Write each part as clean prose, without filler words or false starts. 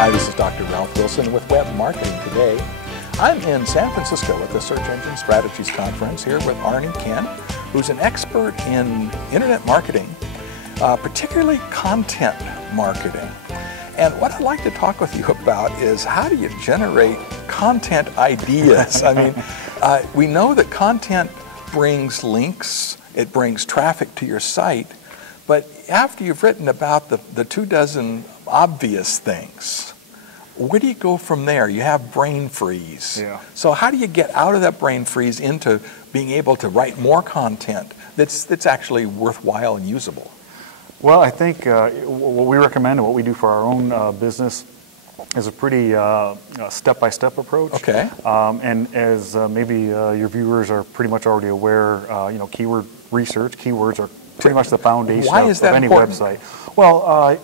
Hi, this is Dr. Ralph Wilson with Web Marketing Today. I'm in San Francisco at the Search Engine Strategies Conference here with Arnie Kuenn, who's an expert in internet marketing, particularly content marketing. And what I'd like to talk with you about is how do you generate content ideas? I mean, we know that content brings links, it brings traffic to your site, but after you've written about the 24 obvious things, where do you go from there? You have brain freeze. Yeah. So how do you get out of that brain freeze into being able to write more content that's actually worthwhile and usable? Well, I think what we recommend and what we do for our own business is a pretty step-by-step approach. Okay. And as maybe your viewers are pretty much already aware, keyword research, keywords are pretty much the foundation of any important? website. Well,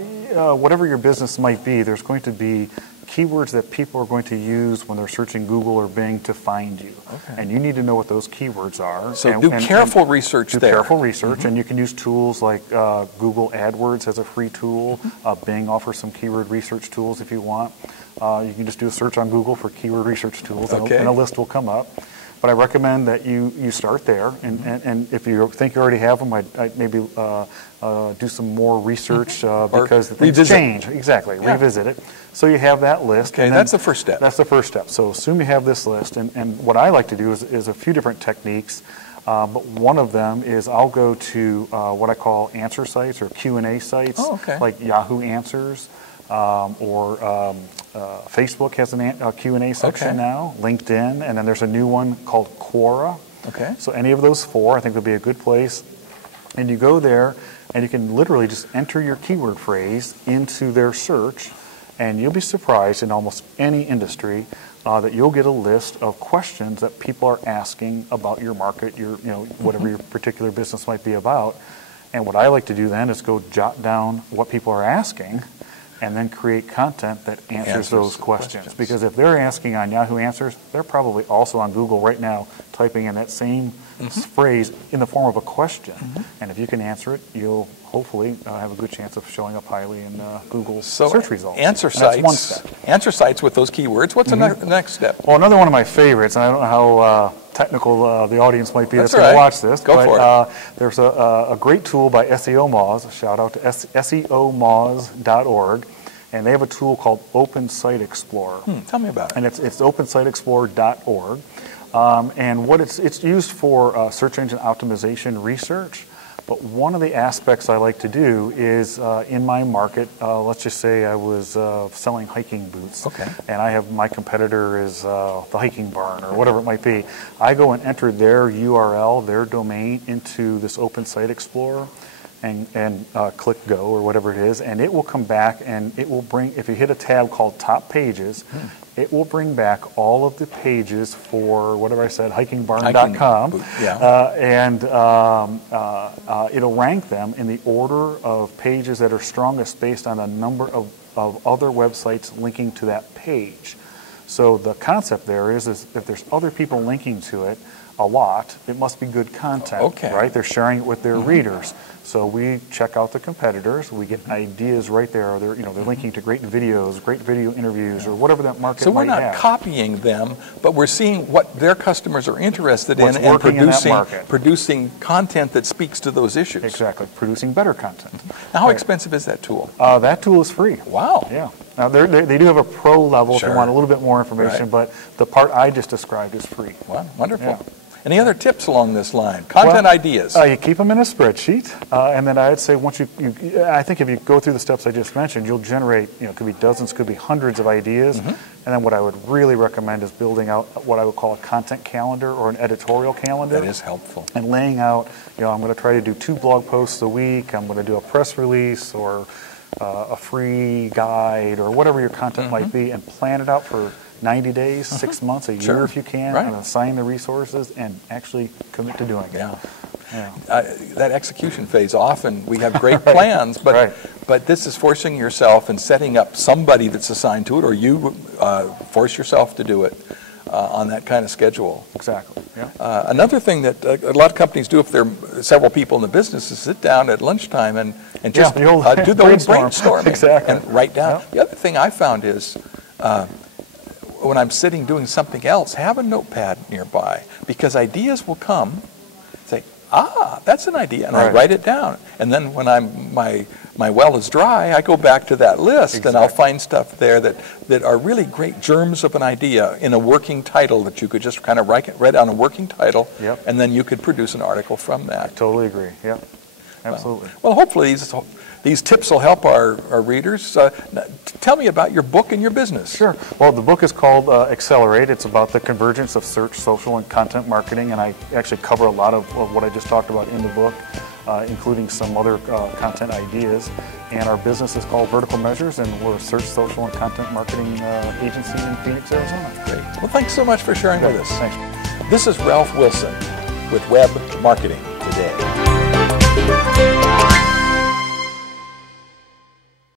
whatever your business might be, there's going to be keywords that people are going to use when they're searching Google or Bing to find you. Okay. And you need to know what those keywords are. So do careful research there. Do careful research, and you can use tools like Google AdWords has a free tool. Bing offers some keyword research tools if you want. You can just do a search on Google for keyword research tools, and a list will come up. But I recommend that you start there, and if you think you already have them, I'd maybe do some more research because the things change. Exactly, yeah. Revisit it. So you have that list. Okay, that's the first step. That's the first step. So assume you have this list, and what I like to do is a few different techniques. But one of them is I'll go to what I call answer sites or Q&A sites, like Yahoo Answers. Or Facebook has a Q&A section now, LinkedIn, and then there's a new one called Quora. Okay. So any of those four I think would be a good place. And you go there and you can literally just enter your keyword phrase into their search, and you'll be surprised in almost any industry that you'll get a list of questions that people are asking about your market, whatever your particular business might be about. And what I like to do then is go jot down what people are asking and then create content that answers those questions. Because if they're asking on Yahoo Answers, they're probably also on Google right now typing in that same phrase in the form of a question. And if you can answer it, you'll hopefully have a good chance of showing up highly in Google's search results. Answer sites, that's one step. Answer sites with those keywords. What's the next step? Well, another one of my favorites, and I don't know how technical the audience might be that's going to watch this. Go for it. There's a great tool by SEO Moz, shout out to SEOmoz.org, and they have a tool called Open Site Explorer. Tell me about it. And it's OpenSiteExplorer.org. And what it's used for search engine optimization research. But one of the aspects I like to do is in my market, let's just say I was selling hiking boots, and I have my competitor is the Hiking Barn or whatever it might be. I go and enter their URL, their domain into this Open Site Explorer, and click go or whatever it is, and it will come back and it will bring, if you hit a tab called Top Pages, it will bring back all of the pages for whatever I said, hikingbarn.com, and it'll rank them in the order of pages that are strongest based on the number of other websites linking to that page. So the concept there is if there's other people linking to it a lot, it must be good content, right? They're sharing it with their readers. So we check out the competitors. We get ideas right there. They're linking to great videos, great video interviews, or whatever that market might have. So we're not copying them, but we're seeing what their customers are interested in and producing content that speaks to those issues. Exactly, producing better content. Now, how expensive is that tool? That tool is free. Wow. Yeah. Now they do have a pro level if you want a little bit more information, but the part I just described is free. Wow, wonderful. Yeah. Any other tips along this line? Content ideas. You keep them in a spreadsheet, and then I'd say once I think if you go through the steps I just mentioned, you'll generate, it could be dozens, could be hundreds of ideas. And then what I would really recommend is building out what I would call a content calendar or an editorial calendar. That is helpful. And laying out, I'm going to try to do 2 blog posts a week. I'm going to do a press release or a free guide or whatever your content might be, and plan it out for 90 days, 6 months, a year if you can, and assign the resources and actually commit to doing it. That execution phase, often we have great plans, but this is forcing yourself and setting up somebody that's assigned to it, or you force yourself to do it. on that kind of schedule. Exactly. Yeah. Another thing that a lot of companies do if there are several people in the business is sit down at lunchtime and just do the old brainstorming exactly. and write down. Yeah. The other thing I found is when I'm sitting doing something else, have a notepad nearby, because ideas will come. Say, that's an idea, and I write it down. And then when my well is dry, I go back to that list, and I'll find stuff there that are really great germs of an idea in a working title that you could just kind of write on a working title, and then you could produce an article from that. I totally agree. Yep. Absolutely. Well, hopefully these tips will help our readers. Tell me about your book and your business. Sure. Well, the book is called Accelerate. It's about the convergence of search, social, and content marketing, and I actually cover a lot of what I just talked about in the book, including some other content ideas. And our business is called Vertical Measures, and we're a search, social, and content marketing agency in Phoenix, Arizona. Great. Well, thanks so much for sharing with us. Thanks. This is Ralph Wilson with Web Marketing Today.